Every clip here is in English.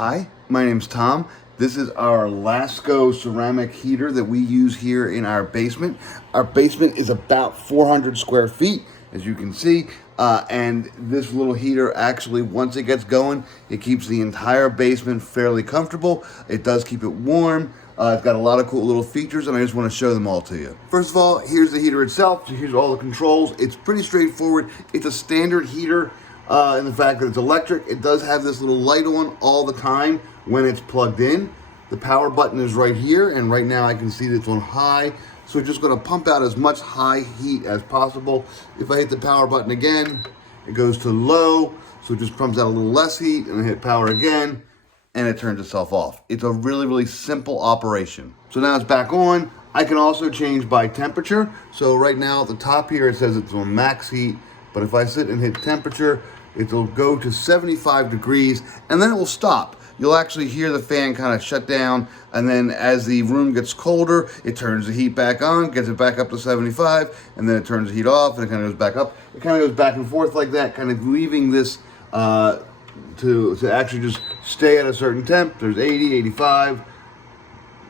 Hi, my name's Tom. This is our Lasko ceramic heater that we use here in our basement. Our basement is about 400 square feet, as you can see, and this little heater actually, once it gets going, it keeps the entire basement fairly comfortable. It does keep it warm. It's got a lot of cool little features, and I just want to show them all to you. First of all, here's the heater itself. So here's all the controls. It's pretty straightforward. It's a standard heater. In the fact that it's electric. It does have this little light on all the time when it's plugged in. The power button is right here, and right now I can see that it's on high, so it's just going to pump out as much high heat as possible. If I hit the power button again, it goes to low, so it just pumps out a little less heat, and I hit power again, and it turns itself off. It's a really, really simple operation. So now it's back on. I can also change by temperature. So right now at the top here, it says it's on max heat, but if I sit and hit temperature, it'll go to 75 degrees, and then it will stop. You'll actually hear the fan kind of shut down, and then as the room gets colder, it turns the heat back on, gets it back up to 75, and then it turns the heat off, and it kind of goes back up. It kind of goes back and forth like that, kind of leaving this to actually just stay at a certain temp. There's 80, 85,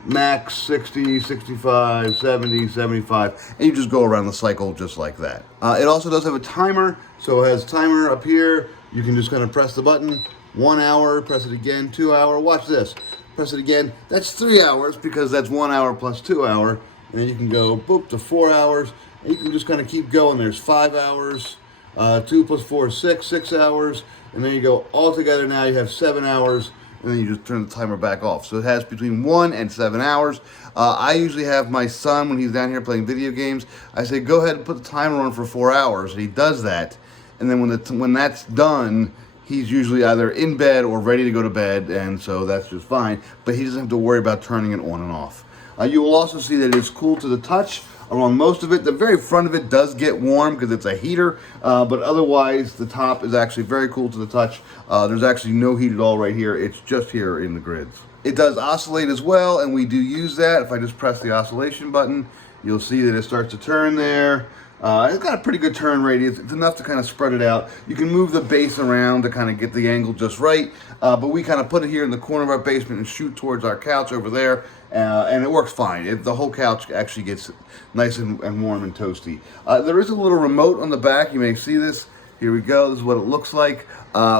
max 60, 65, 70, 75, and you just go around the cycle just like that. It also does have a timer, so it has timer up here. You can just kind of press the button, 1 hour, press it again, 2 hour, watch this, press it again, that's 3 hours because that's 1 hour plus 2 hour, and then you can go boop to 4 hours, and you can just kind of keep going. There's 5 hours, 2 plus 4 is 6 hours, and then you go all together. Now you have 7 hours, and then you just turn the timer back off. So it has between 1 and 7 hours. I usually have my son, when he's down here playing video games, I say, go ahead and put the timer on for 4 hours. And he does that. And then when that's done, he's usually either in bed or ready to go to bed, and so that's just fine. But he doesn't have to worry about turning it on and off. You will also see that it's cool to the touch along most of it. The very front of it does get warm because it's a heater, but otherwise the top is actually very cool to the touch. There's actually no heat at all right here. It's just here in the grids. It does oscillate as well, and we do use that. If I just press the oscillation button, you'll see that it starts to turn there. It's got a pretty good turn radius. It's enough to kind of spread it out. You can move the base around to kind of get the angle just right, but we kind of put it here in the corner of our basement and shoot towards our couch over there, and it works fine. The whole couch actually gets nice and warm and toasty. There is a little remote on the back. You may see this. Here we go. This is what it looks like.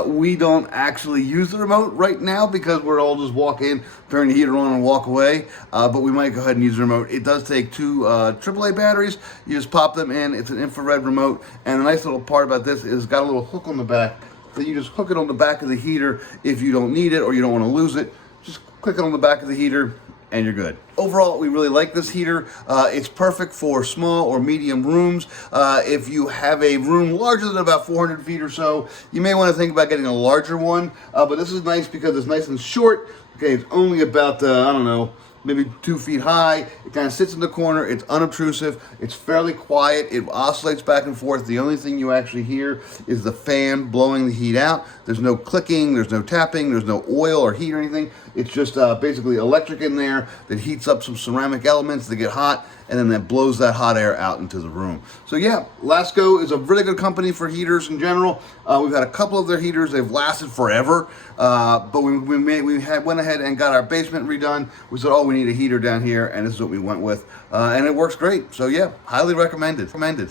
We don't actually use the remote right now because we're all just walk in, turn the heater on, and walk away. But we might go ahead and use the remote. It does take two AAA batteries. You just pop them in. It's an infrared remote. And the nice little part about this is it's got a little hook on the back that you just hook it on the back of the heater if you don't need it or you don't want to lose it. Just click it on the back of the heater, and you're good. Overall, we really like this heater. It's perfect for small or medium rooms. If you have a room larger than about 400 feet or so, you may want to think about getting a larger one. But this is nice because it's nice and short. Okay, it's only about, I don't know, maybe 2 feet high. It kind of sits in the corner. It's unobtrusive. It's fairly quiet. It oscillates back and forth. The only thing you actually hear is the fan blowing the heat out. There's no clicking. There's no tapping. There's no oil or heat or anything. It's just basically electric in there that heats up some ceramic elements that get hot, and then that blows that hot air out into the room. So yeah, Lasko is a really good company for heaters in general. We've had a couple of their heaters. They've lasted forever, but we went ahead and got our basement redone. We said, oh, we need a heater down here, and this is what we went with, and it works great. So yeah, highly recommended.